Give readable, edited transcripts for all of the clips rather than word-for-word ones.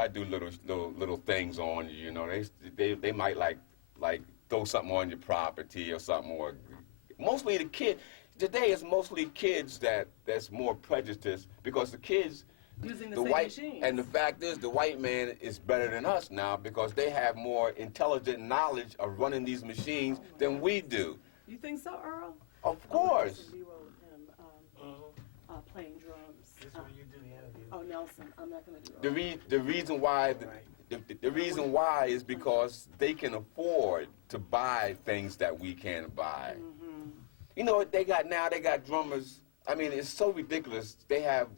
I do little things on you. You know, they might like throw something on your property or something. Or mostly the kid today is mostly kids that's more prejudiced because the kids. Using the The same white machines. and the fact is the white man is better than us now because they have more intelligent knowledge of running these machines than we do. You think so, Earl? Of course. We wrote him playing drums. This is where you do the interview. Oh, Nelson, I'm not going to do it. The reason why the reason why is because they can afford to buy things that we can't buy. Mm-hmm. You know what they got now? They got drummers. I mean, it's so ridiculous. They have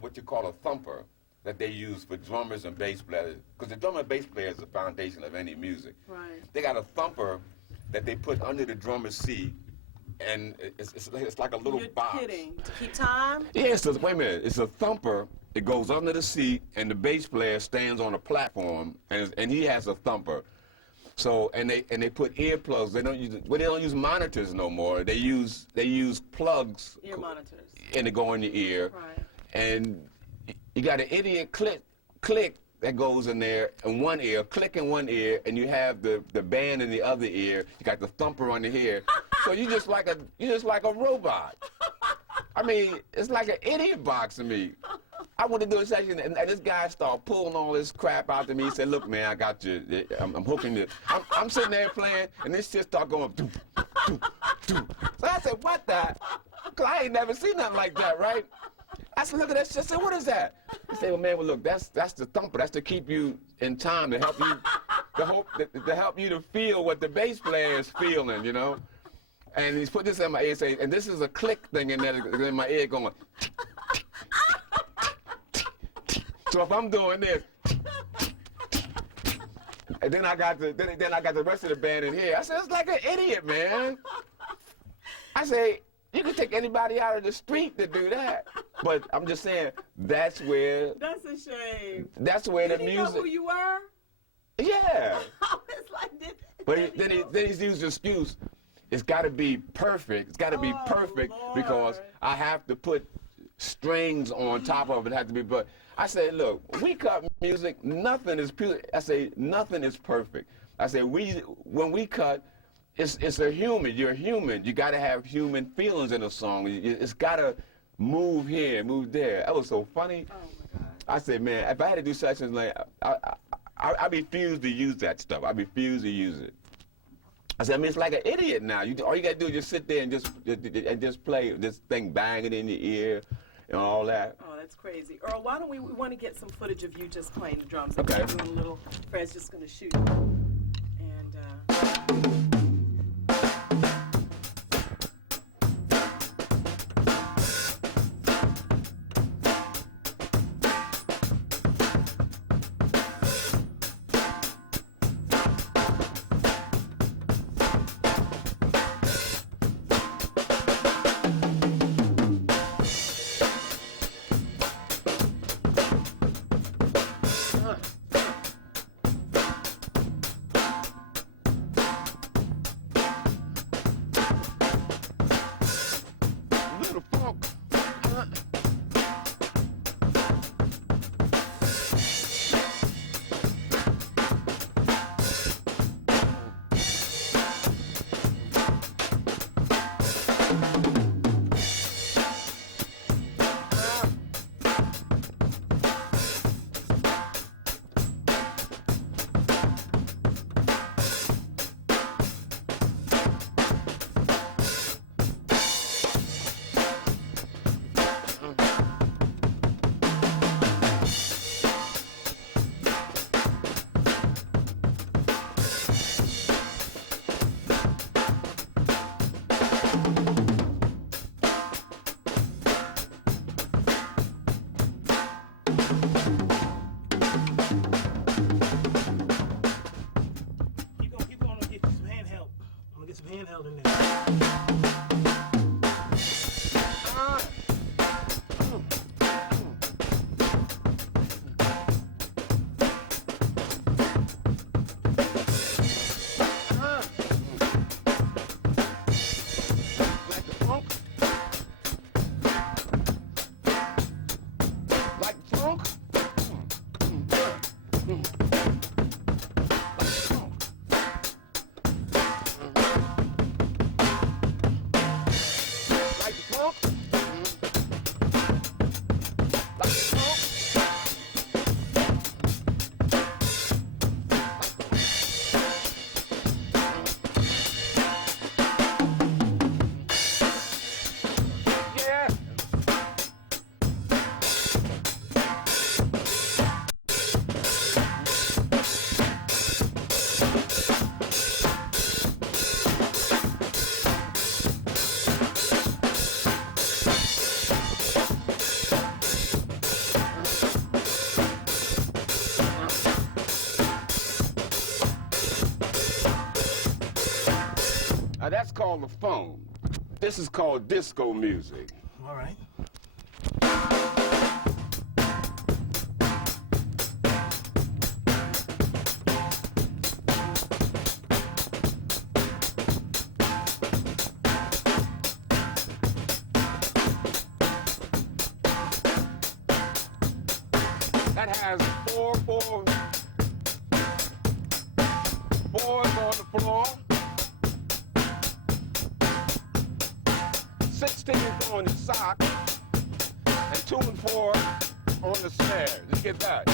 what you call a thumper that they use for drummers and bass players. Because the drummer and bass player is the foundation of any music. Right. They got a thumper that they put under the drummer's seat, and it's like a little box. You're kidding. To keep time? Yeah, wait a minute. It's a thumper. It goes under the seat, and the bass player stands on a platform, and he has a thumper. So and they put earplugs. They don't use monitors no more. They use plugs. Ear monitors. And they go in your ear. Right. And you got an idiot click that goes in there in one ear, click in one ear, and you have the band in the other ear. You got the thumper on the ear. So you just like a robot. I mean, it's like an idiot box to me. I went to do a session, and this guy started pulling all this crap out to me. He said, "Look, man, I got you. I'm hooking you." I'm sitting there playing, and this shit started going. Doo, doo, doo. So I said, "What the?" Cause I ain't never seen nothing like that, right? I said, "Look at that shit." I said, "What is that?" He said, "Well, man, look, that's the thumper. That's to keep you in time, to help you, to help you to feel what the bass player is feeling, you know." And he's put this in my ear, saying, and this is a click thing in there in my ear going. So if I'm doing this, and then I got the rest of the band in here, I said, it's like an idiot, man. I say, you can take anybody out of the street to do that. But I'm just saying, that's where. That's a shame. That's where the Did he music. know who you were? Yeah. It's like, But then he's used the excuse. It's got to be perfect. It's got to be perfect Lord. because I have to put strings on top of it. Have to be, but I say, look, we cut music. Nothing is pure. I say nothing is perfect. I say when we cut, it's a human. You're human. You got to have human feelings in a song. It's got to move here, move there. That was so funny. Oh my God. I said, man, if I had to do sessions like, I refuse to use that stuff. I refuse to use it. I said, I mean, it's like an idiot now. All you got to do is just sit there and just play this thing banging in your ear and all that. Oh, that's crazy. Earl, why don't we want to get some footage of you just playing the drums. Okay. Doing a little, Fred's just going to shoot. And, Little funk. Keep going. I'm gonna get you some handheld. I'm gonna get some handheld in there. Like the funk. Like the funk. Now that's called the phone. This is called disco music. All right. That has fours on the floor, 16s on the sock, and 2 and 4 on the snare. You get that?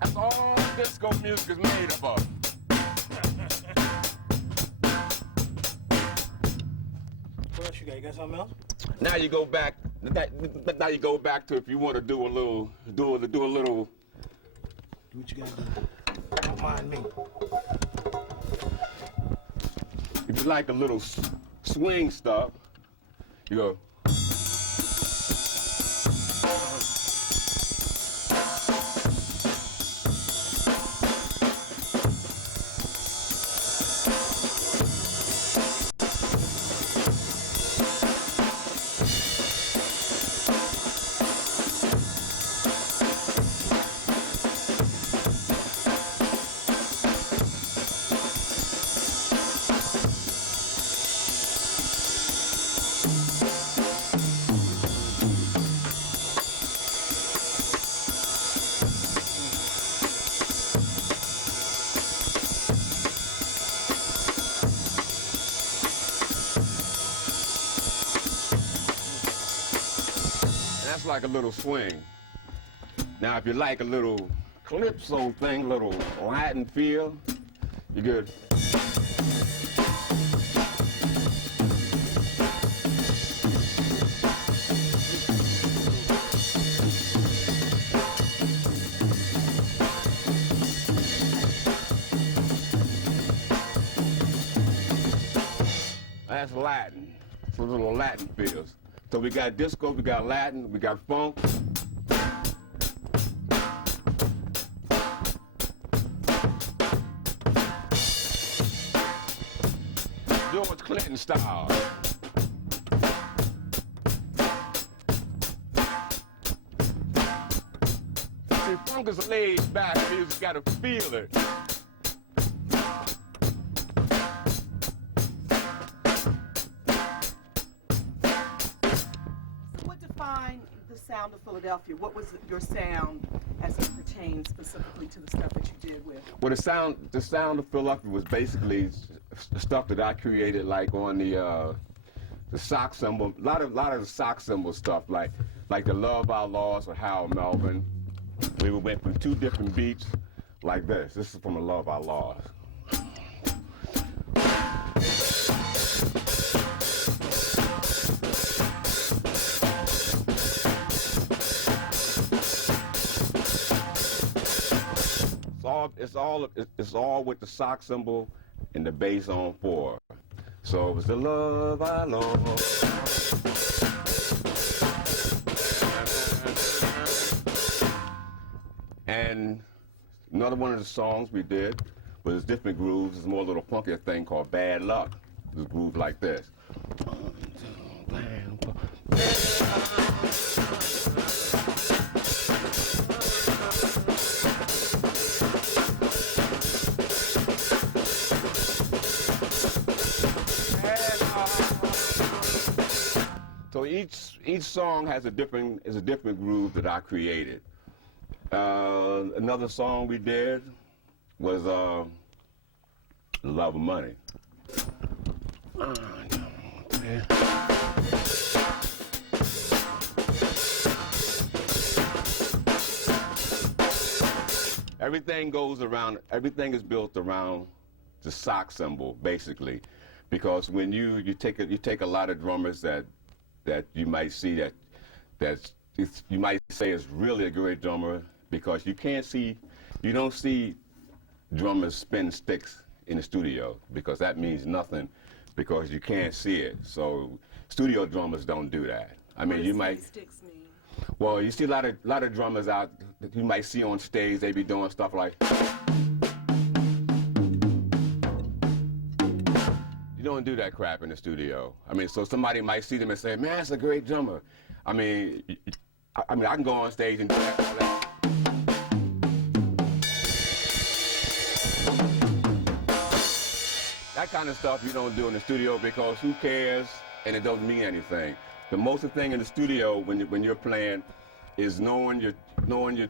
That's all disco music is made up of. What else you got? You got something else? Now you go back. Now you go back to if you want to do a little. Do what you gotta do. Don't mind me. If you like a little swing stuff, you go. That's like a little swing. Now, if you like a little calypso thing, little Latin feel, you're good. That's Latin. It's a little Latin feels. So we got disco, we got Latin, we got funk. George Clinton style. See, funk is laid back, you just gotta feel it. The sound of Philadelphia. What was your sound as it pertains specifically to the stuff that you did with? Well, the sound of Philadelphia was basically the stuff that I created, like on the sock symbol. A lot of the sock symbol stuff, like the Love Our Laws with Howard Melvin. We went from 2 different beats, like this. This is from the Love Our Laws. It's all with the sock symbol and the bass on 4. So it was the love I lost. And another one of the songs we did was different grooves. It's more a little funkier thing called Bad Luck. It was groove like this. So each song has a different groove that I created. Another song we did was Love of Money. Everything is built around the sock symbol, basically, because when you take a lot of drummers that you might see you might say is really a great drummer, because you don't see drummers spin sticks in the studio, because that means nothing, because you can't see it. So studio drummers don't do that. I mean, you might. Sticks mean? Well, you see a lot of drummers out that you might see on stage. They be doing stuff like. You don't do that crap in the studio. I mean, so somebody might see them and say, man, that's a great drummer. I mean, I can go on stage and do that, all that. That kind of stuff you don't do in the studio because who cares and it doesn't mean anything. The most thing in the studio when you're playing is knowing your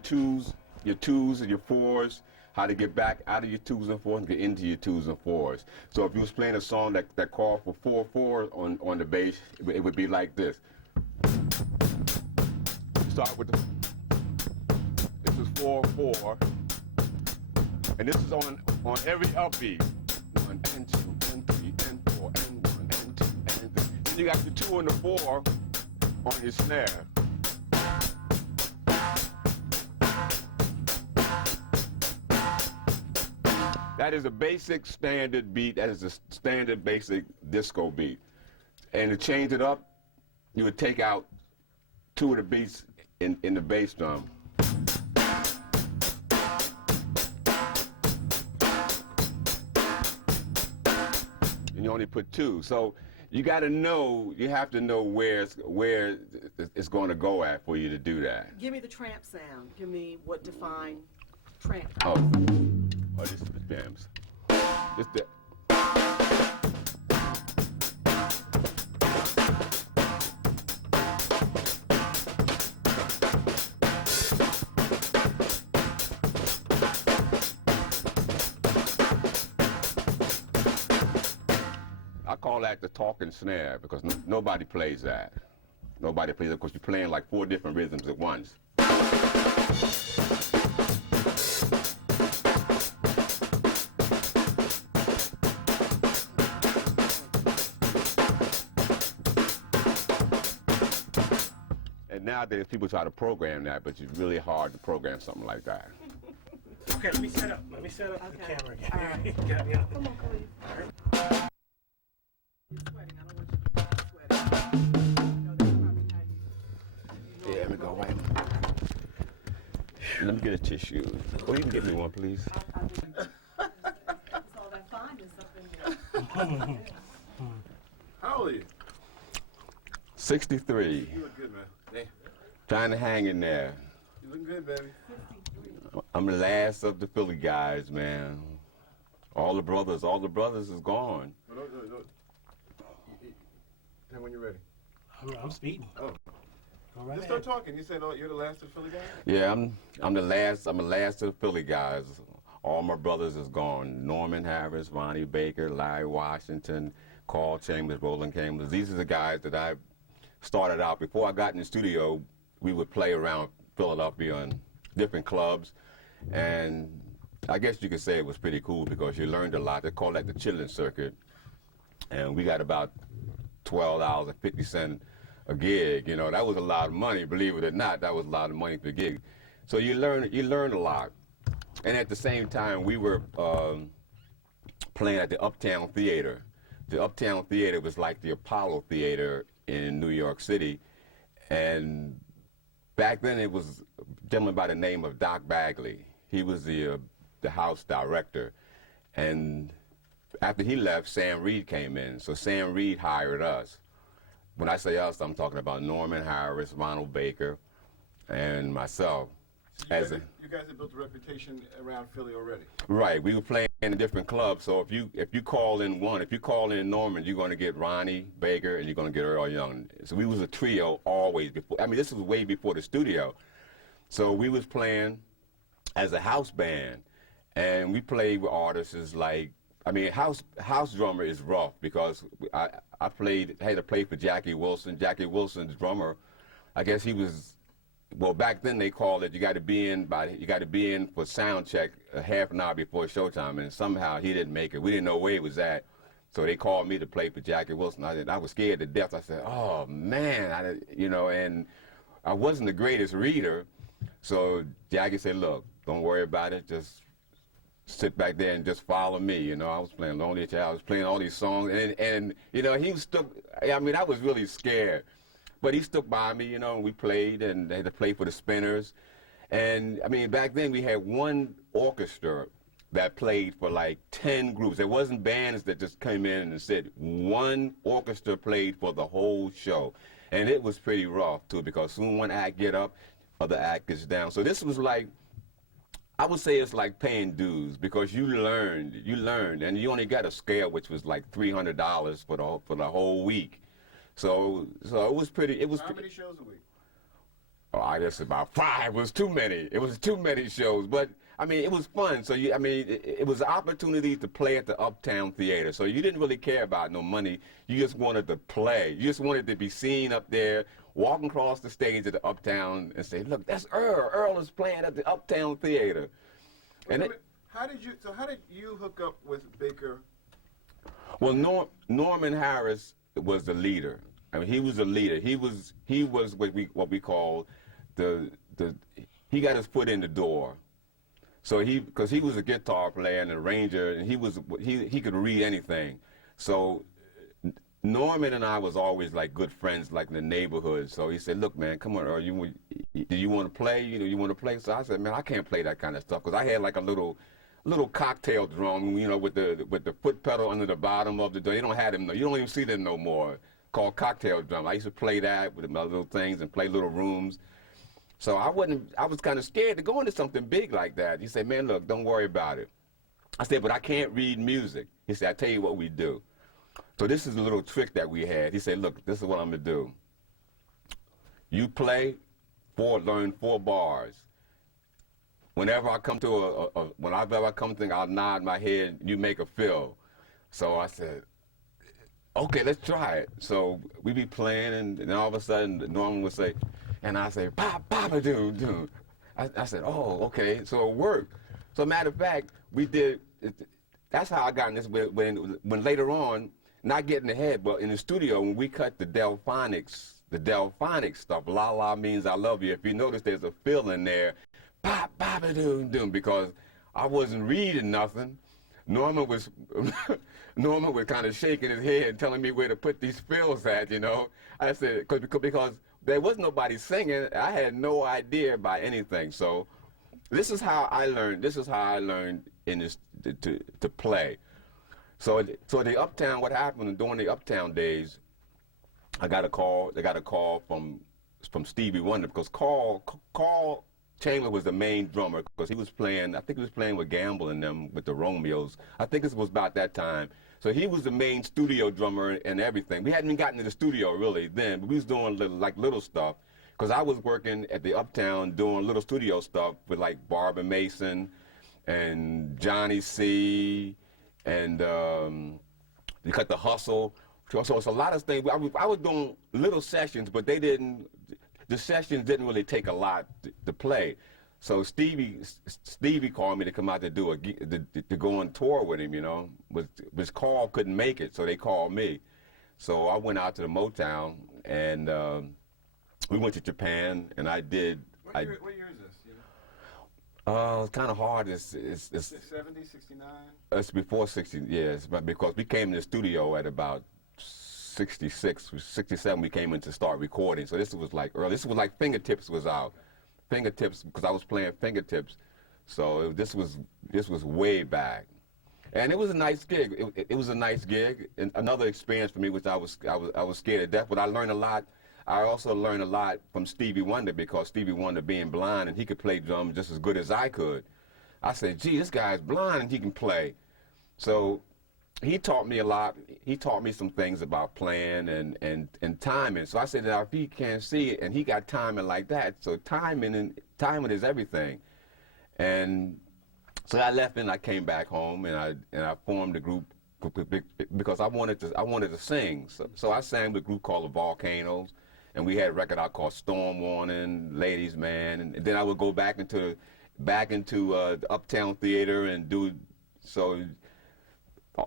twos and your fours, how to get back out of your twos and fours and get into your twos and fours. So if you was playing a song that called for 4/4 on the bass, it would be like this. Start with this is 4/4, and this is on every upbeat. 1 and 2 and 3 and 4 and 1 and 2 and 3. Then you got the 2 and the 4 on your snare. That is a basic standard beat. That is a standard basic disco beat. And to change it up, you would take out 2 of the beats in the bass drum. And you only put 2. So you got to know, you have to know where it's going to go at for you to do that. Give me the Trammp sound. Give me what defined Trammp. Oh, this is the jams. This the. I call that the talking snare because nobody plays that. Nobody plays it because you're playing like 4 different rhythms at once. And nowadays people try to program that, but it's really hard to program something like that. Okay, let me set up the camera again. All right. Yeah. Come on, Khalid. You're sweating. I don't want you to be sweating. I know that's probably how you Yeah, let me go right. Let me get a tissue. Oh, you can get me one, please. That's all that fine is up in there. How old are you? 63. You look good, man. Hey, Trying to hang in there. you look good, baby. I'm the last of the Philly guys, man. All the brothers is gone. No. Tell when you're ready. I'm speeding. Oh. Go right Just ahead. start talking. You said, oh, you're the last of the Philly guys? Yeah, I'm the last of the Philly guys. All my brothers is gone. Norman Harris, Ronnie Baker, Larry Washington, Carl Chambers, Roland Chambers. These are the guys that I started out. Before I got in the studio, we would play around Philadelphia in different clubs. And I guess you could say it was pretty cool because you learned a lot. They call that the chilling circuit. And we got about $12.50 a gig. You know, that was a lot of money, believe it or not. That was a lot of money per gig. So you learn a lot. And at the same time, we were playing at the Uptown Theater. The Uptown Theater was like the Apollo Theater in New York City. And back then it was a gentleman by the name of Doc Bagley. He was the house director. And after he left, Sam Reed came in. So Sam Reed hired us. When I say us, I'm talking about Norman Harris, Ronald Baker, and myself. You guys have built a reputation around Philly already. Right, we were playing in different clubs. So if you call in Norman, you're going to get Ronnie Baker and you're going to get Earl Young. So we was a trio always before. I mean, this was way before the studio. So we was playing as a house band, and we played with artists like. I mean, house drummer is rough because I had to play for Jackie Wilson. Jackie Wilson's drummer, I guess he was. Well, back then they called it you got to be in for sound check a half an hour before showtime, and somehow he didn't make it. We didn't know where he was at, so they called me to play for Jackie Wilson. I was scared to death. I said, "Oh man," and I wasn't the greatest reader, so Jackie said, "Look, don't worry about it. Just sit back there and just follow me." You know, I was playing Lonely Child. I was playing all these songs, and you know, he stuck. I mean, I was really scared. But he stuck by me, you know, and we played, and they had to play for the Spinners. And, I mean, back then we had one orchestra that played for like 10 groups. There wasn't bands that just came in and said one orchestra played for the whole show. And it was pretty rough too, because soon one act get up, other act gets down. So this was like, I would say it's like paying dues, because you learned, and you only got a scale which was like $300 for the whole week. So it was pretty. It was. How many shows a week? Oh, I guess about 5. It was too many. It was too many shows, but I mean, it was fun. So it was an opportunity to play at the Uptown Theater. So you didn't really care about no money. You just wanted to play. You just wanted to be seen up there, walking across the stage at the Uptown and say, "Look, that's Earl. Earl is playing at the Uptown Theater." Well, and how did you hook up with Baker? Well, Norman Harris was the leader. I mean, he was the leader. He was what we call he got his foot in the door. So because he was a guitar player and an arranger, and he could read anything. So Norman and I was always like good friends, like in the neighborhood. So he said, "Look, man, come on, Earl, do you want to play? You want to play?" So I said, "Man, I can't play that kind of stuff," because I had like a little cocktail drum, with the foot pedal under the bottom of the drum. They don't have them. You don't even see them no more. Called cocktail drum. I used to play that with my little things and play little rooms. So I was kind of scared to go into something big like that. He said, "Man, look, don't worry about it." I said, "But I can't read music." He said, "I tell you what we do." So this is a little trick that we had. He said, "Look, this is what I'm gonna do. You learn 4 bars. Whenever I come to whenever I come to, I'll nod my head. You make a fill." So I said, "Okay, let's try it." So we be playing, and then all of a sudden, Norman would say, and I say, "Pop, papa, do." I said, "Oh, okay." So it worked. So matter of fact, we did. That's how I got in this. When later on, not getting ahead, but in the studio when we cut the Delphonics stuff. La la means I love you. If you notice, there's a fill in there. Pop, papa, do, because I wasn't reading nothing. Norman was kind of shaking his head and telling me where to put these fills at, I said, because there was nobody singing. I had no idea about anything. So this is how I learned. This is how I learned to play. So the Uptown, what happened during the Uptown days, I got a call. They got a call from Stevie Wonder, because Carl Chandler was the main drummer, because he was playing, I think he was playing with Gamble and them with the Romeos. I think it was about that time. So he was the main studio drummer and everything. We hadn't even gotten to the studio really then, but we was doing little stuff, because I was working at the Uptown doing little studio stuff with like Barbara Mason and Johnny C. and you cut the Hustle. So it's a lot of things. I was doing little sessions, but the sessions didn't really take a lot to play. So Stevie called me to come out to to go on tour with him, But Carl couldn't make it, so they called me. So I went out to the Motown, and we went to Japan, and I did. What year is this? It's kind of hard. It's 70, 69? It's before 60, yes, but because we came to the studio at about 66, 67, we came in to start recording. So this was like early. This was like Fingertips was out. Fingertips, because I was playing Fingertips. So this was way back. And it was a nice gig. It was a nice gig. And another experience for me, which I was scared to death, but I learned a lot. I also learned a lot from Stevie Wonder, because Stevie Wonder being blind, and he could play drums just as good as I could. I said, "Gee, this guy's blind and he can play." So he taught me a lot. He taught me some things about playing and timing. So I said, now if he can't see it and he got timing like that, so timing is everything. And so I left and I came back home, and I formed a group because I wanted to sing. So I sang with a group called the Volcanoes, and we had a record out called Storm Warning, Ladies Man, and then I would go back into the Uptown Theater and do so.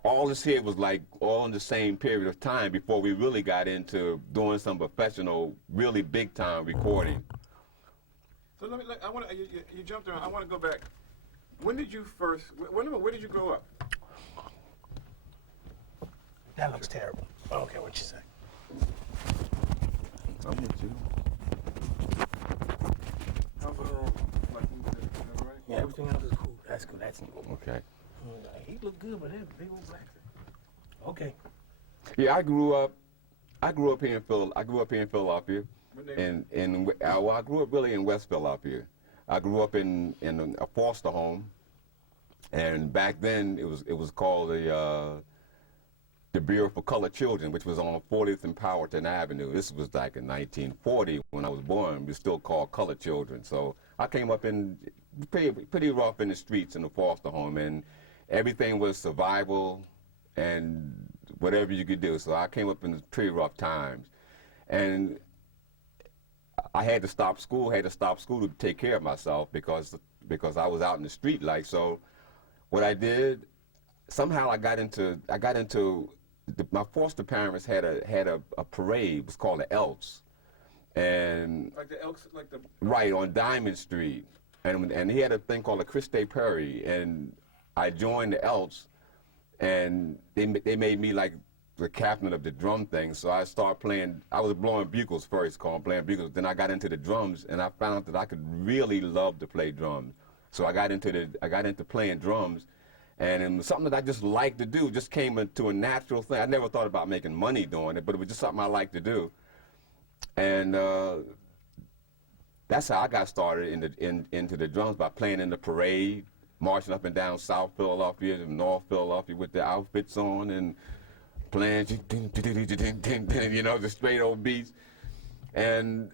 All this here was like all in the same period of time before we really got into doing some professional, really big time recording. So you jumped around. I want to go back. When did you first? Where did you grow up? That looks terrible. I don't care what you say. I'll hit you. How's Earl? Like, is that right? Yeah, everything else is cool. That's cool. That's cool. Okay. He look good, but that big old black thing. Okay. Yeah, I grew up here in Philadelphia, What neighborhood? well, I grew up really in West Philadelphia. I grew up in a foster home, and back then it was called the Bureau for Colored Children, which was on 40th and Powhatan Avenue. This was like in 1940 when I was born. It was still called Colored Children. So I came up in pretty rough in the streets in the foster home, and everything was survival and whatever you could do. So I came up in pretty rough times, and I had to stop school. To take care of myself because I was out in the street. Like, so what I did, somehow I got into my foster parents had a parade. It was called the Elks, and Like the Elks, like the. right on Diamond Street, and he had a thing called a Christe Perry, and I joined the Elks, and they made me like the captain of the drum thing. So I started playing. I was blowing bugles first, playing bugles. Then I got into the drums, and I found out that I could really love to play drums. So I got into playing drums. And it was something that I just liked to do, just came into a natural thing. I never thought about making money doing it, but it was just something I liked to do. And that's how I got started into the drums, by playing in the parade, marching up and down South Philadelphia and North Philadelphia with the outfits on and playing, you know, the straight old beats. And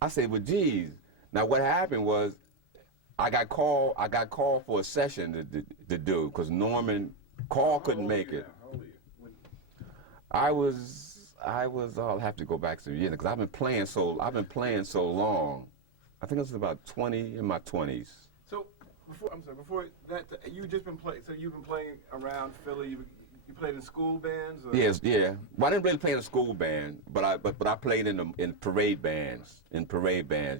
I said, well, geez. Now what happened was, I got called for a session to do, because Norman Carl couldn't make it. How old are you? I'll have to go back some years, because I've been playing so long. I think I was about 20, in my 20s. So before that, you've been playing around Philly. You played in school bands? Or? Yes, yeah. Well, I didn't really play in a school band, but I played in parade bands.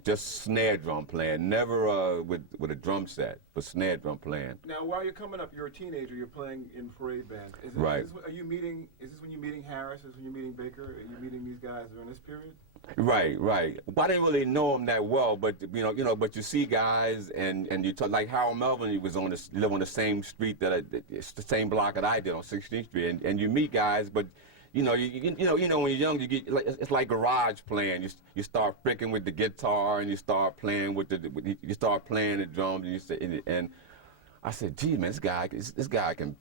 Just snare drum playing, never with a drum set, but snare drum playing. Now, while you're coming up, you're a teenager. You're playing in parade bands. Right. Is this when you're meeting Harris? Is this when you're meeting Baker? Are you meeting these guys during this period? Right. Well, I didn't really know them that well, but but you see guys, and you talk, like Harold Melvin. He was live on the same street it's the same block that I did on 16th Street, and you meet guys, but you know when you're young, you get it's like garage playing. You start fricking with the guitar, and you start playing you start playing the drums, and I said, gee, man, this guy can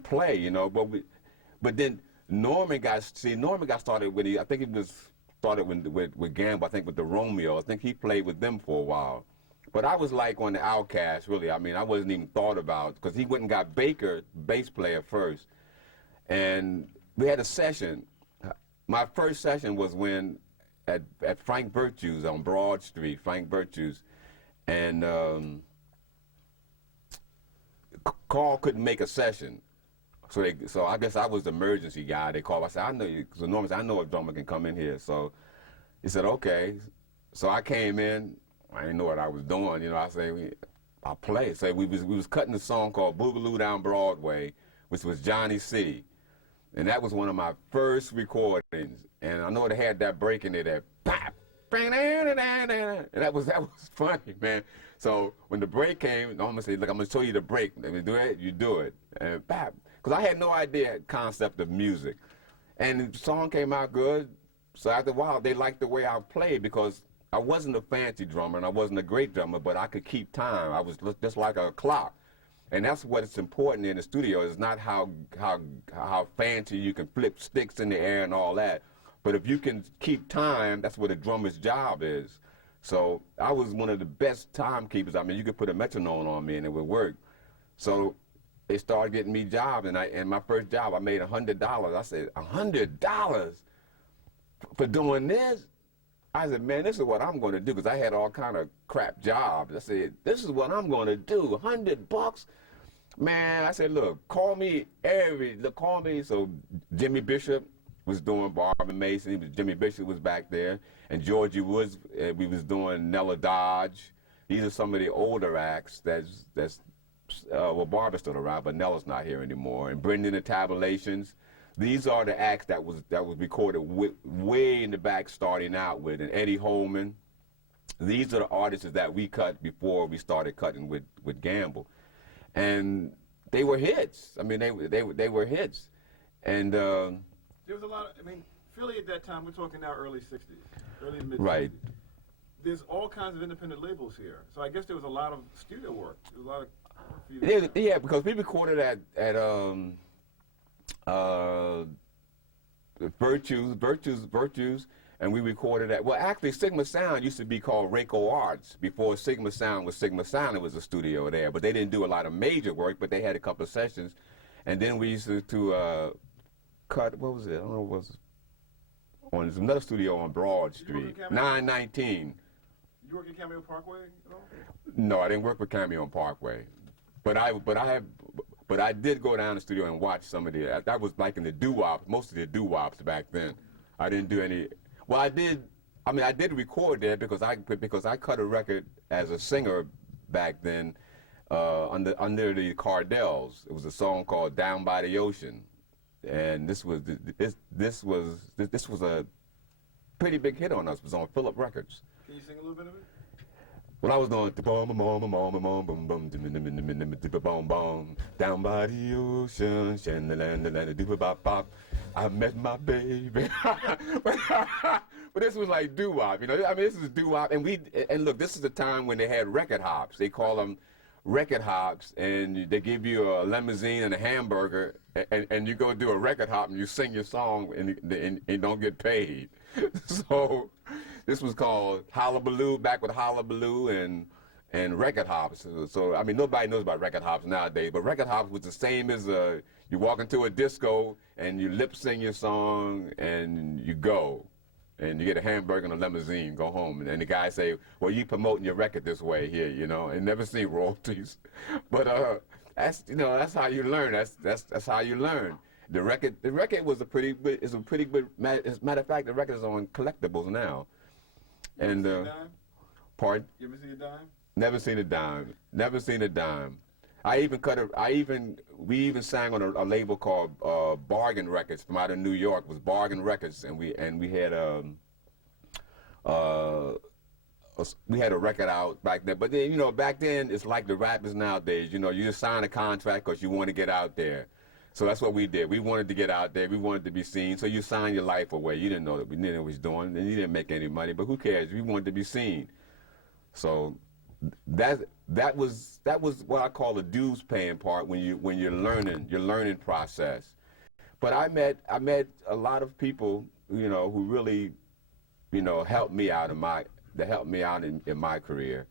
play, you know. But then Norman got started when I think he was. Started with Gamble, I think with the Romeo. I think he played with them for a while. But I was like on the outcast, really. I mean, I wasn't even thought about, because he went and got Baker, bass player, first. And we had a session. My first session was at Frank Virtue's on Broad Street, Frank Virtue's. And Carl couldn't make a session. So I guess I was the emergency guy. They called. I said, I know you, because normally I know a drummer can come in here. So he said, okay. So I came in. I didn't know what I was doing. You know, I said, I'll play. So we was cutting a song called Boogaloo Down Broadway, which was Johnny C. And that was one of my first recordings. And I know it had that break in there, that pop. And that was funny, man. So when the break came, I'm gonna say, look, I'm gonna show you the break. Let me do it. You do it. And bap. Because I had no idea concept of music. And the song came out good. So after a while, they liked the way I played, because I wasn't a fancy drummer and I wasn't a great drummer, but I could keep time. I was just like a clock. And that's what's important in the studio, is not how fancy you can flip sticks in the air and all that. But if you can keep time, that's what a drummer's job is. So I was one of the best timekeepers. I mean, you could put a metronome on me and it would work. So they started getting me jobs, and my first job, I made $100. I said, $100 for doing this? I said, man, this is what I'm going to do, because I had all kind of crap jobs. I said, this is what I'm going to do, $100? Man, I said, look, call me. So Jimmy Bishop was doing Marvin Mason. Jimmy Bishop was back there, and Georgie Woods, we was doing Nella Dodge. These are some of the older acts well, Barbara's still around, but Nella's not here anymore. And Brendan and Tabulations. These are the acts that was recorded way in the back, starting out with. And Eddie Holman, these are the artists that we cut before we started cutting with Gamble, and they were hits. I mean, they were hits, and There was a lot of, I mean, Philly at that time, we're talking now early 60s, early to mid 60s. Right. There's all kinds of independent labels here. So I guess there was a lot of studio work. There was a lot of work for you to do. yeah, because we recorded at Virtues, and we recorded at, well, actually Sigma Sound used to be called Rayco Arts. Before Sigma Sound was Sigma Sound, it was a studio there, but they didn't do a lot of major work, but they had a couple of sessions. And then we used to cut, what was it? I don't know, what was on, there's another studio on Broad Street, 919. You work at Cameo Parkway at all? No, I didn't work with Cameo on Parkway, but I did go down to the studio and watch some of the. That was like in the doo-wops, most of the doo-wops back then. I didn't do any. Well, I did. I mean, I did record there because I cut a record as a singer back then under the Cardells. It was a song called "Down by the Ocean," and this was a pretty big hit on us. It was on Philip Records. Can you sing a little bit of it? Well, I was doing down by the ocean, I met my baby. But this was like doo-wop, you know. I mean, this is doo-wop, and look, this is the time when they had record hops. They call them record hops, and they give you a limousine and a hamburger, and you go do a record hop and you sing your song and don't get paid. So this was called Hullabaloo, back with Hullabaloo and record hops. So I mean, nobody knows about record hops nowadays, but record hops was the same as you walk into a disco and you lip sing your song and you go. And you get a hamburger and a limousine, go home. And the guy say, well, you promoting your record this way here, you know, and never seen royalties. But that's how you learn. That's how you learn. The record was a pretty good, as a matter of fact, the record is on collectibles now. And You ever seen a dime? pardon? You ever seen a dime? Never seen a dime. Never seen a dime. We even sang on a label called Bargain Records from out of New York. It was Bargain Records, and we had a record out back then. But then, you know, back then it's like the rappers nowadays. You know, you just sign a contract because you want to get out there. So that's what we did. We wanted to get out there. We wanted to be seen. So you signed your life away. You didn't know that we didn't know what we was doing, and you didn't make any money. But who cares? We wanted to be seen. So that was what I call the dues paying part when you're learning, your learning process. But I met a lot of people, you know, who really, you know, helped me out in my career.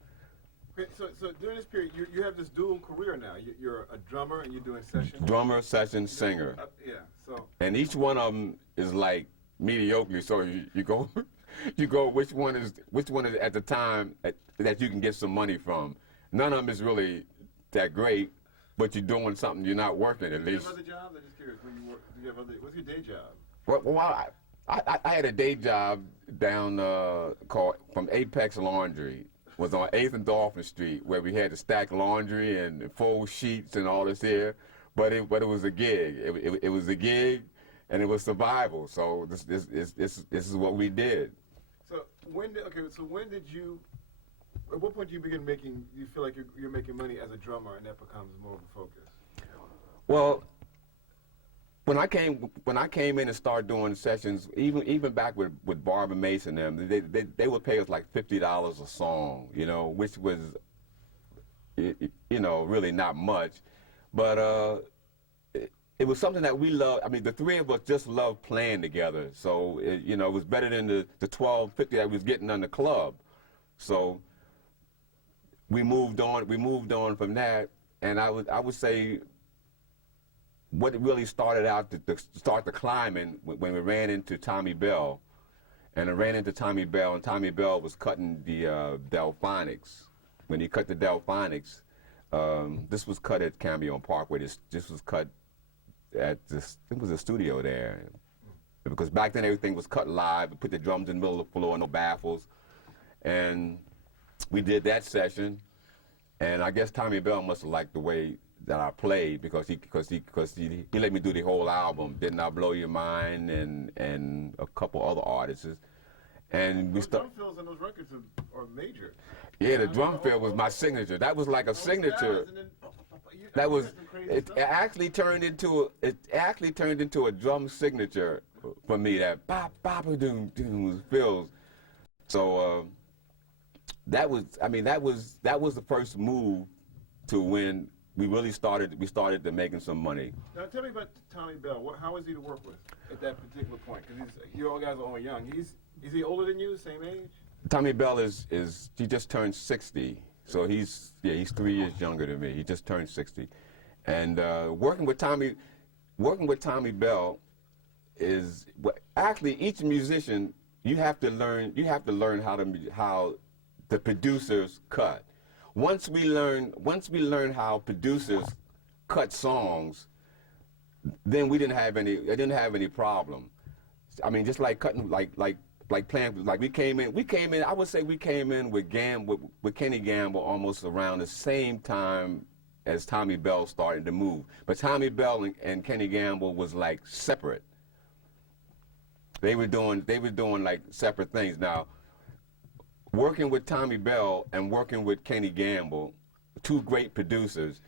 Okay, so during this period, you have this dual career now. You're a drummer and you're doing sessions. Drummer, session, singer. Yeah. So. And each one of them is like mediocre. So you go, which one is at the time that you can get some money from. None of them is really that great, but you're doing something. You're not working at least. Do you have other jobs? I'm just curious. When you work, do you have other? What's your day job? Well, I had a day job down called from Apex Laundry. Was on 8th and Dolphin Street, where we had to stack laundry and fold sheets and all this here. But it was a gig. It was a gig, and it was survival. So this is what we did. So when did you? At what point do you begin making? You feel like you're making money as a drummer, and that becomes more of a focus? Well, when I came in and started doing sessions, even back with Barber Mason and them, they would pay us like $50 a song, you know, which was, you know, really not much, but it was something that we loved. I mean, the three of us just loved playing together, so you know, it was better than the $12.50 that we was getting on the club. So we moved on from that, and I would say what it really started out to start the climbing when we ran into Tommy Bell. And I ran into Tommy Bell, and Tommy Bell was cutting the Delphonics. When he cut the Delphonics, this was cut at Cameo on Parkway. This was cut at it was a studio there. Because back then everything was cut live. We put the drums in the middle of the floor, no baffles. And we did that session. And I guess Tommy Bell must have liked the way that I played because he let me do the whole album. Didn't I Blow Your Mind and a couple other artists. And we Those started. drum fills on those records are major. Yeah, the drum fill was my signature. That was like a signature. That was it. Actually turned into a drum signature for me. That bop bop doom doom fills. So that was the first move to when we really started to making some money. Now tell me about Tommy Bell. How was he to work with at that particular point? Because you all guys are all young. Is he older than you? Same age? Tommy Bell is he just turned 60, so he's 3 years younger than me. He just turned 60, and working with Tommy Bell is actually each musician you have to learn how the producers cut. Once we learn how producers cut songs, then it didn't have any problem. I mean, just like cutting like playing, like we came in, I would say we came in with Kenny Gamble almost around the same time as Tommy Bell started to move. But Tommy Bell and Kenny Gamble was like separate. They were doing like separate things. Now, working with Tommy Bell and working with Kenny Gamble, two great producers,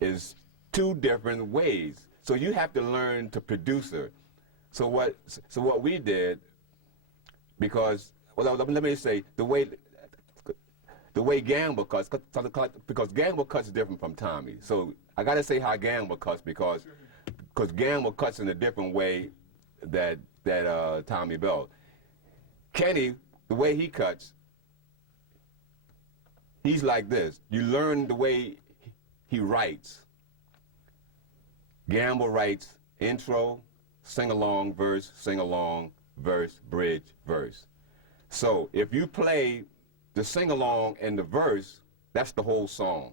is two different ways. So you have to learn to producer. So what we did, because let me say the way Gamble cuts, because Gamble cuts different from Tommy. So I got to say how Gamble cuts because Gamble cuts in a different way that Tommy Bell. Kenny, the way he cuts, he's like this. You learn the way he writes. Gamble writes intro, sing-along, verse, bridge, verse. So if you play the sing-along and the verse, that's the whole song.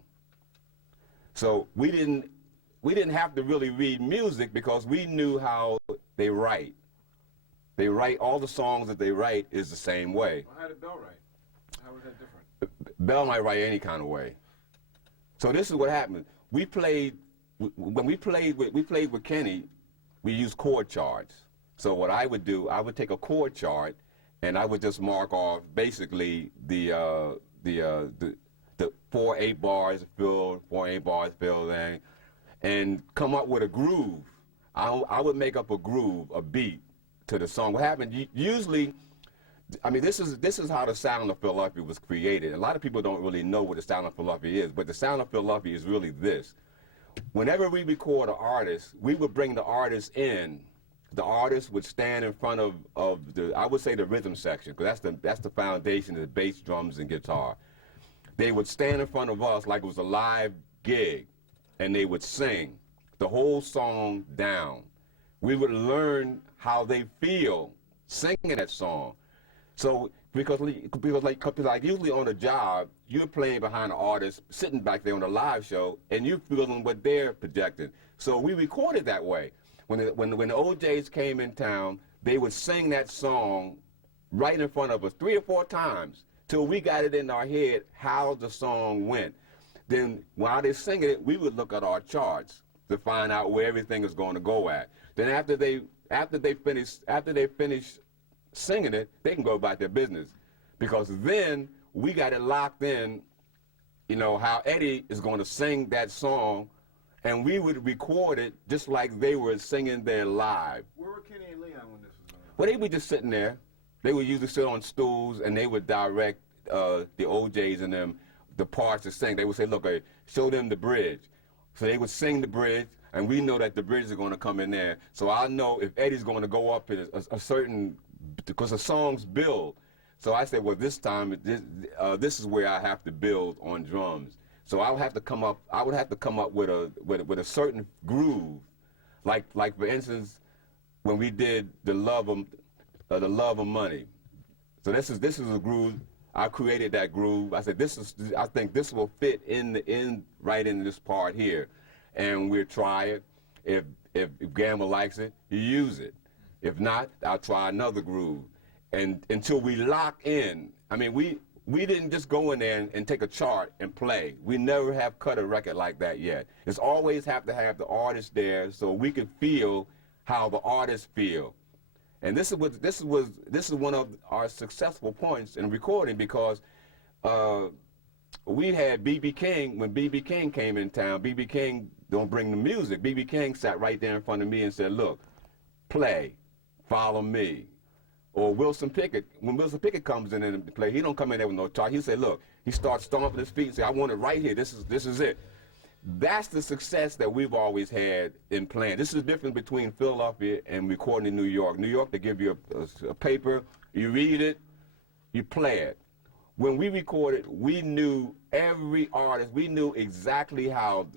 So we didn't have to really read music because we knew how they write. They write, all the songs that they write is the same way. Well, how did Bell write? How was that different? Bell might write any kind of way. So this is what happened. When we played with Kenny, we used chord charts. So what I would do, I would take a chord chart, and I would just mark off basically the 4 8 bars filled, 4 8 bars filled, and come up with a groove. I would make up a groove, a beat to the song. What happened? Usually, I mean, this is how the sound of Philadelphia was created. A lot of people don't really know what the sound of Philadelphia is, but the sound of Philadelphia is really this. Whenever we record an artist, we would bring the artist in. The artist would stand in front of the, I would say, the rhythm section, because that's the foundation of the bass, drums, and guitar. They would stand in front of us like it was a live gig, and they would sing the whole song down. We would learn how they feel singing that song. So because like usually on a job, you're playing behind the artist, sitting back there on the live show, and you're feeling what they're projecting. So we recorded that way. When the OJs came in town, they would sing that song right in front of us 3 or 4 times till we got it in our head how the song went. Then while they're singing it, we would look at our charts to find out where everything is going to go at. Then after they finish singing it, they can go about their business, because then we got it locked in, you know, how Eddie is going to sing that song, and we would record it just like they were singing there live. Where were Kenny and Leon when this was going on? Well, they were just sitting there. They would usually sit on stools, and they would direct the OJs and them the parts to sing. They would say, look, show them the bridge. So they would sing the bridge, and we know that the bridges are going to come in there. So I know if Eddie's going to go up in a certain, because the songs build. So I said, well, this time, this is where I have to build on drums. So I would have to come up with a certain groove, like for instance, when we did the love of money. So this is a groove. I created that groove. I said, I think this will fit right in this part here, and we'll try it. If Gamble likes it, you use it. If not, I'll try another groove, and until we lock in. I mean, we didn't just go in there and take a chart and play. We never have cut a record like that yet. It's always have to have the artist there so we can feel how the artists feel. And this is one of our successful points in recording, because we had B.B. King. When B.B. King came in town, B.B. King don't bring the music. B.B. King sat right there in front of me and said, look, play, follow me. Or Wilson Pickett, when Wilson Pickett comes in and play, he don't come in there with no chart. He say, look, he starts stomping his feet and say, I want it right here. This is it. That's the success that we've always had in playing. This is the difference between Philadelphia and recording in New York. New York, they give you a paper, you read it, you play it. When we recorded, we knew every artist. We knew exactly how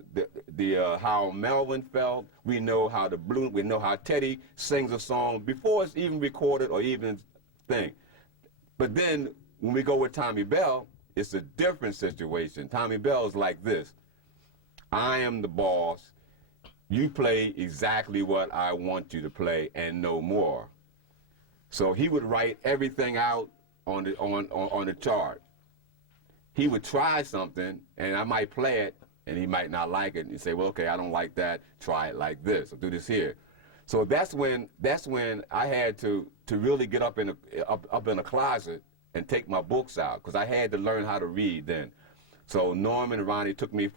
how Melvin felt. We know how we know how Teddy sings a song before it's even recorded or even thing. But then when we go with Tommy Bell, it's a different situation. Tommy Bell is like this. I am the boss. You play exactly what I want you to play and no more. So he would write everything out on the chart. He would try something, and I might play it, and he might not like it. And he'd say, well, okay, I don't like that. Try it like this, or do this here. So that's when I had to really get up in a closet and take my books out, because I had to learn how to read then. So Norman and Ronnie took me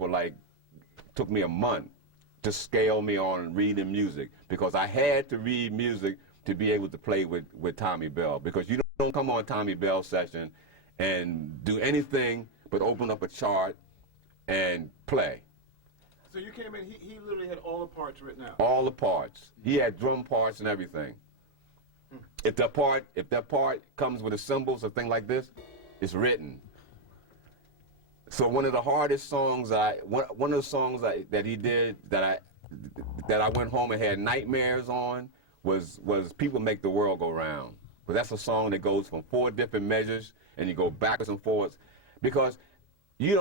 a month to scale me on reading music, because I had to read music to be able to play with Tommy Bell, because you don't come on Tommy Bell session and do anything but open up a chart and play. So you came in, he literally had all the parts written out. All the parts. He had drum parts and everything. If that part comes with the cymbals or thing like this, it's written. So one of the hardest songs one of the songs that he did that I went home and had nightmares on was People Make the World Go Round. But that's a song that goes from 4 different measures, and you go backwards and forwards, because you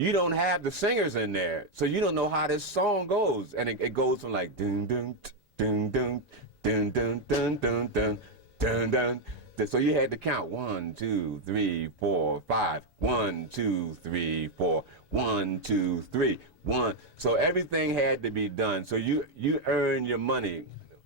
don't have the singers in there, so you don't know how this song goes, and it goes from like dun dun dun dun dun dun dun dun dun dun dun. So you had to count 1, 2, 3, 4, 5. 1, 2, 3, 4. 1, 2, 3. 1. So everything had to be done. So you earn your money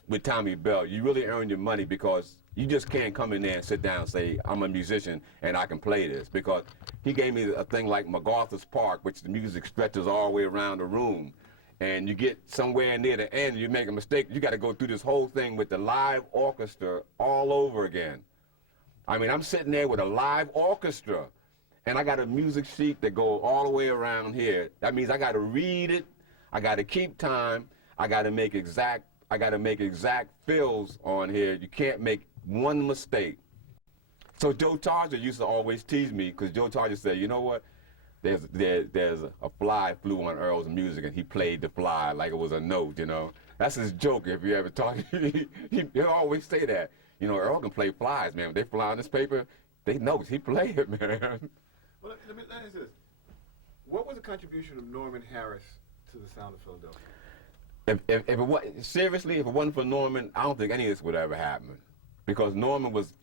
with Tommy Bell. You really earn your money, because you just can't come in there and sit down and say, I'm a musician and I can play this, because he gave me a thing like MacArthur's Park, which the music stretches all the way around the room. And you get somewhere near the end, you make a mistake, you got to go through this whole thing with the live orchestra all over again. I mean, I'm sitting there with a live orchestra, and I got a music sheet that goes all the way around here. That means I got to read it, I got to keep time, I got to make exact fills on here. You can't make one mistake. So Joe Tarja used to always tease me, because Joe Tarja said, you know what? There's a fly flew on Earl's music, and he played the fly like it was a note, you know. That's his joke, if you ever talk. He'll always say that. You know, Earl can play flies, man. When they fly on this paper, they know he play it, man. Well, let me ask this. What was the contribution of Norman Harris to the sound of Philadelphia? If it wasn't for Norman, I don't think any of this would ever happen. Because Norman was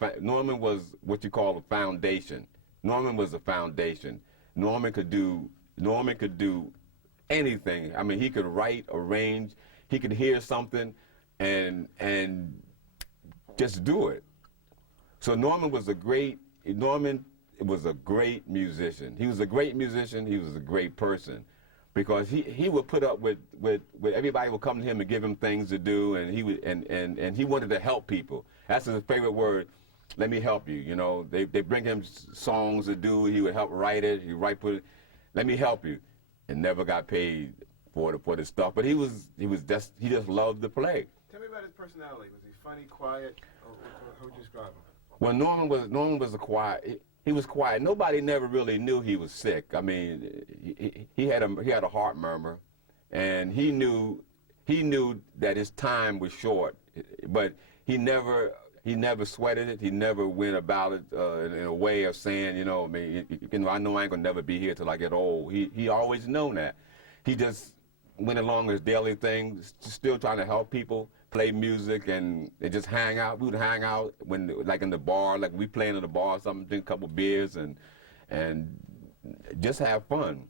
what you call a foundation. Norman was a foundation. Norman could do anything. I mean, he could write, arrange, he could hear something and just do it. So Norman was a great musician. He was a great musician, he was a great person. Because he would put up with everybody would come to him and give him things to do, and he wanted to help people. That's his favorite word. Let me help you. You know, they bring him songs to do. He would help write it. Let me help you, and never got paid for the stuff. But he just loved to play. Tell me about his personality. Was he funny, quiet, or how would you describe him? Well, Norman was a quiet. He was quiet. Nobody never really knew he was sick. I mean, he had a heart murmur, and he knew that his time was short. But he never sweated it. He never went about it in a way of saying, you know, I mean, I know I ain't gonna never be here till I get old. He always known that. He just went along his daily thing, still trying to help people, play music, and just hang out. We would hang out like in the bar, like we playing in the bar or something, drink a couple beers and just have fun.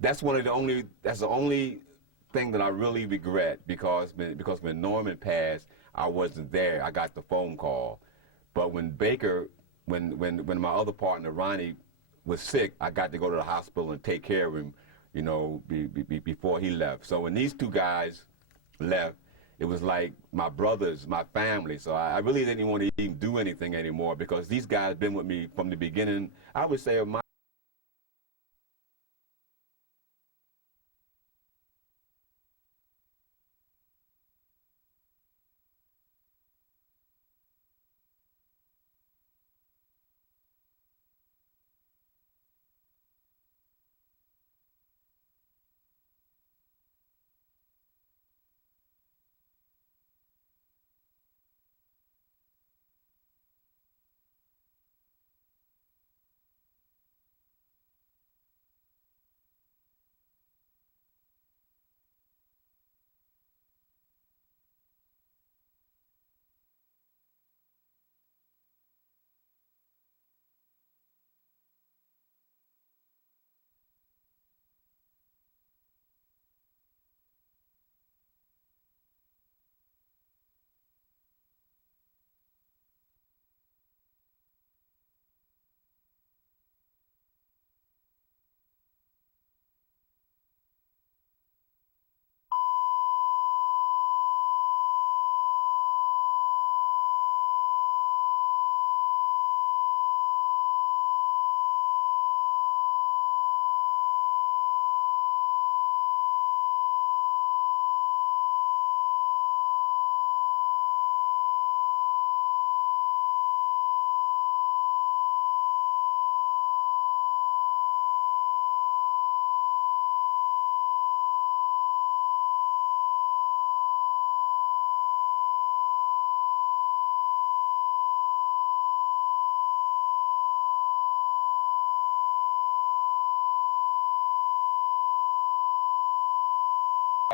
That's the only thing that I really regret because when Norman passed, I wasn't there. I got the phone call. But when Baker, when my other partner, Ronnie, was sick, I got to go to the hospital and take care of him, you know, before he left. So when these two guys left, it was like my brothers, my family. So I really didn't want to even do anything anymore because these guys been with me from the beginning, I would say, of my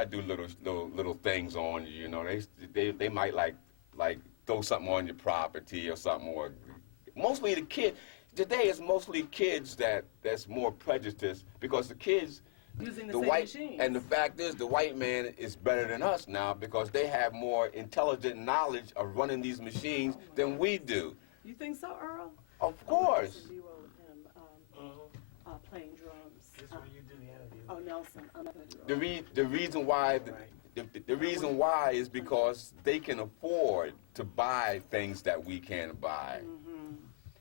I do little things on you, you know. They might like throw something on your property or something, or mostly the kid. Today it's mostly kids that's more prejudiced because the kids, Using the the same white, machines. and the fact is the white man is better than us now because they have more intelligent knowledge of running these machines than we do. You think so, Earl? Of course. B-roll with him playing drums. This is where you do the interview. Oh, Nelson, I'm not going to do The reason why the reason why is because they can afford to buy things that we can't buy.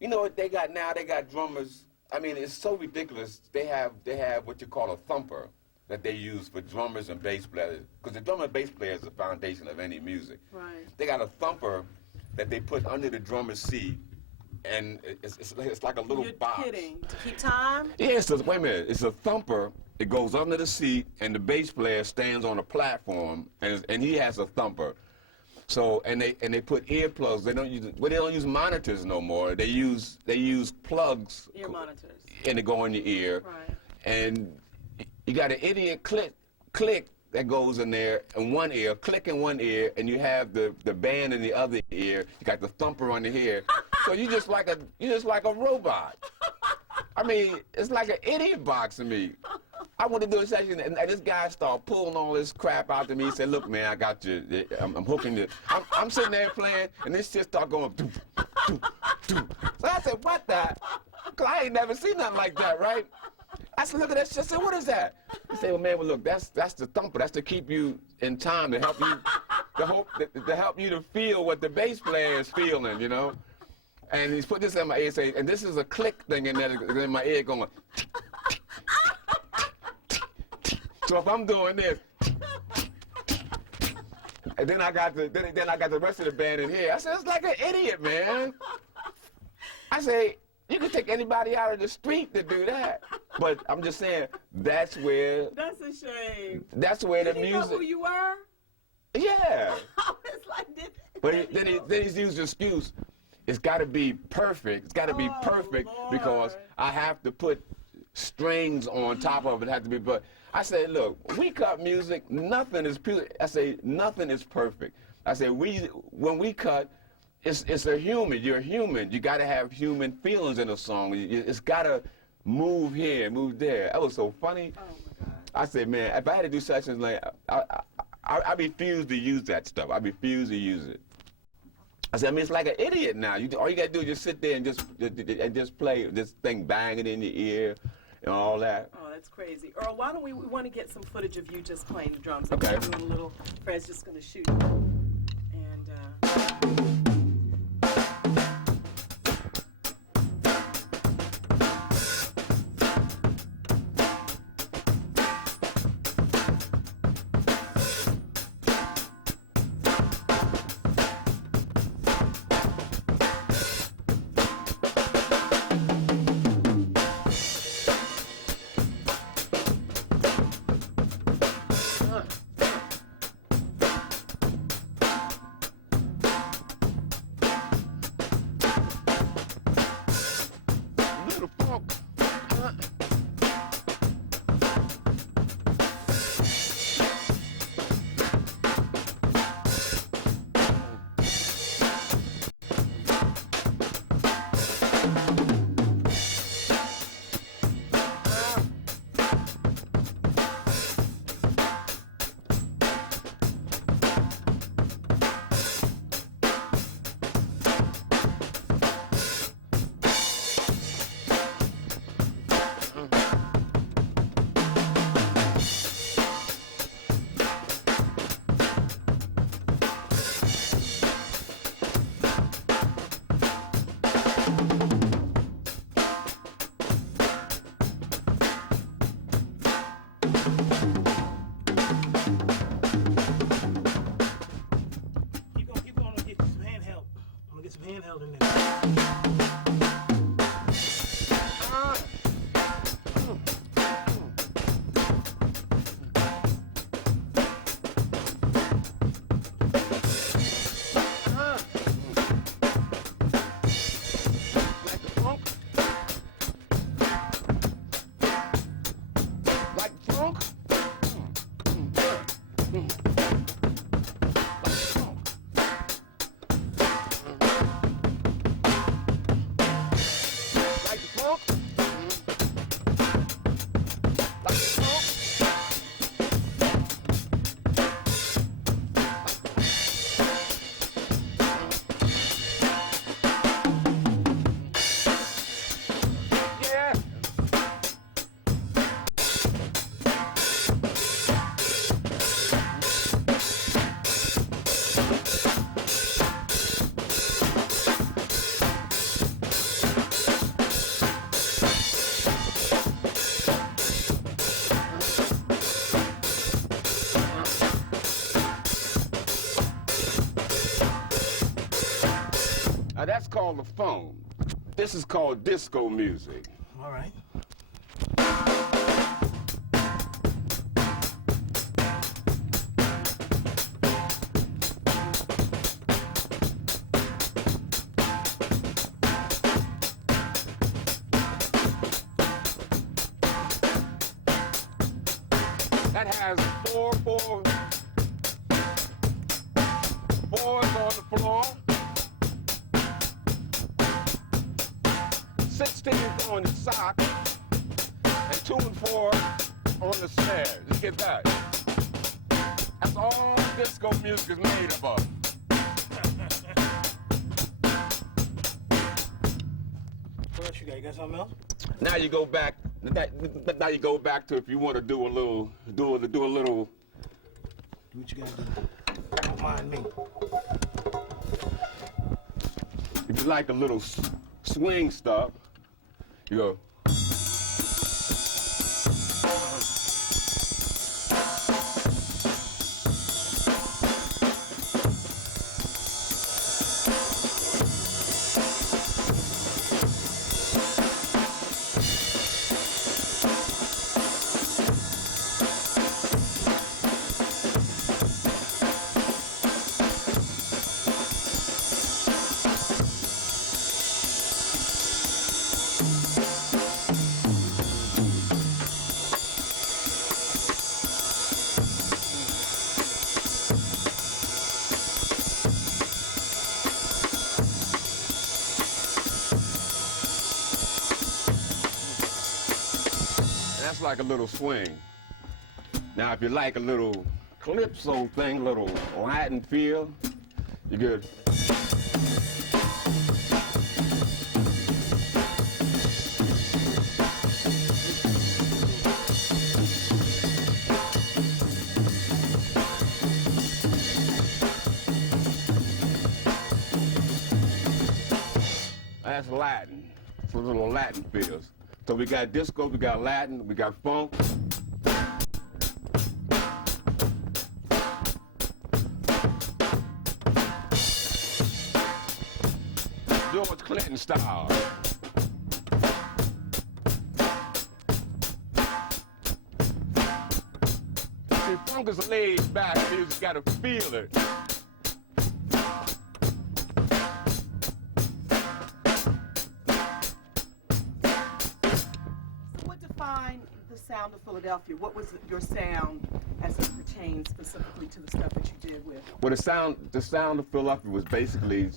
You know what they got now? They got drummers. I mean, it's so ridiculous. They have what you call a thumper that they use for drummers and bass players. Because the drummer and bass player is the foundation of any music. Right. They got a thumper that they put under the drummer's seat, and it's like a little You're box. kidding. To keep time? Yeah, wait a minute. It's a thumper. It goes under the seat, and the bass player stands on a platform, and he has a thumper. So and they put earplugs. They don't use monitors no more. They use plugs. Ear monitors. And they go in your ear. Right. And you got an idiot click that goes in there in one ear, click in one ear, and you have the band in the other ear. You got the thumper on the ear. So you just like a robot. I mean, it's like an idiot box to me. I went to do a session, and this guy started pulling all this crap out to me. He said, "Look, man, I got you. I'm hooking you." I'm sitting there playing, and this shit started going. Doo, doo, doo. So I said, "What the?" Because I ain't never seen nothing like that, right? I said, "Look at that shit." I said, "What is that?" He said, "Well, man, look, that's the thumper. That's to keep you in time, to help you, to help you to feel what the bass player is feeling, you know." And he's put this in my ear, say, and this is a click thing in there in my ear going. So if I'm doing this, and then I got the rest of the band in here. I said, it's like an idiot, man. I say, you can take anybody out of the street to do that. But I'm just saying, that's where. That's a shame. That's where the Did he music. know who you were? Yeah. It's like, But then he's used the excuse. It's got to be perfect. It's got to be perfect Lord. because I have to put strings on top of it. Have to be. But I say, look, we cut music. Nothing is pure. I say nothing is perfect. I say when we cut, it's a human. You're human. You got to have human feelings in a song. It's got to move here, move there. That was so funny. Oh my God. I said, man, if I had to do sessions like, I refuse to use that stuff. I refuse to use it. I said, I mean, it's like an idiot now. All you gotta do is just sit there and just play this thing banging in your ear and all that. Oh, that's crazy. Earl, why don't we want to get some footage of you just playing the drums. Okay. I'm doing a little, Fred's just going to shoot. And, Little funk. Keep going. I'm gonna get you some handheld. I'm gonna get some handheld in there. Like the funk. Like funk. Like the funk. Like the funk. Yeah. Now that's called the phone. This is called disco music. All right. That has fours on the floor, 16 on the sock, and 2 and 4 on the snare. You get that? That's all disco music is made of. What else you got? You got something else? Now you go back. Now you go back to if you want to do a little. Do what you gotta do. Don't mind me. If you like a little swing stuff, you go. That's like a little swing. Now, if you like a little calypso thing, a little Latin feel, you're good. That's Latin. It's a little Latin feels. So we got disco, we got Latin, we got funk. George Clinton style. See, funk is laid back, you just gotta feel it. The sound of Philadelphia. What was your sound as it pertains specifically to the stuff that you did with? Well, the sound of Philadelphia was basically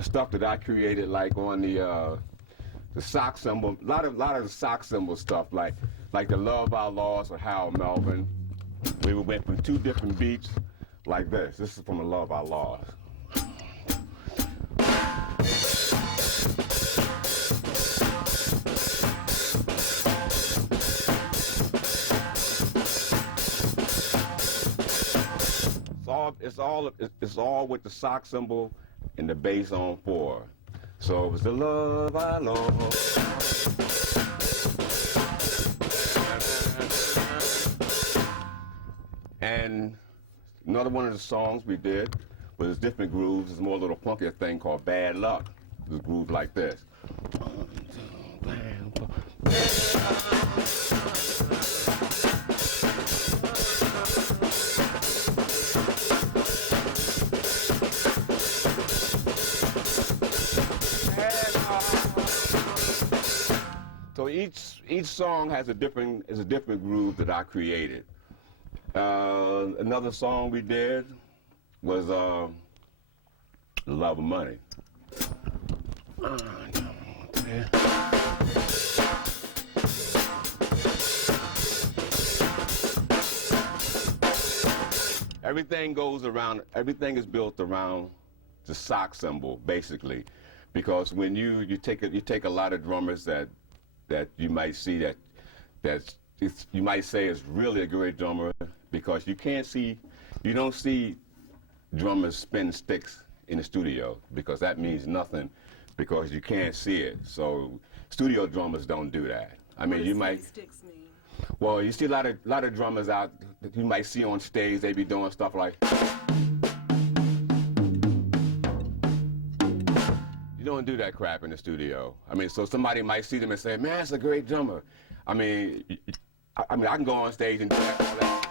stuff that I created, like on the sock symbol. A lot of the sock symbol stuff, like the Love Our Laws with Harold Melvin. We went from two different beats, like this. This is from the Love Our Laws. It's all with the sock symbol and the bass on 4. So it was the love I lost. And another one of the songs we did was different grooves. It's more a little funkier thing called Bad Luck. It's a groove like this. So each song has a different groove that I created. Another song we did was The Love of Money. Everything is built around the sock symbol, basically, because when you take a lot of drummers that you might see you might say is really a great drummer, because you don't see drummers spin sticks in the studio, because that means nothing, because you can't see it. So studio drummers don't do that. I mean, you might. Sticks mean? Well, you see a lot of drummers out that you might see on stage. They be doing stuff like. You don't do that crap in the studio. I mean, so somebody might see them and say, "Man, that's a great drummer." I mean, I can go on stage and do that.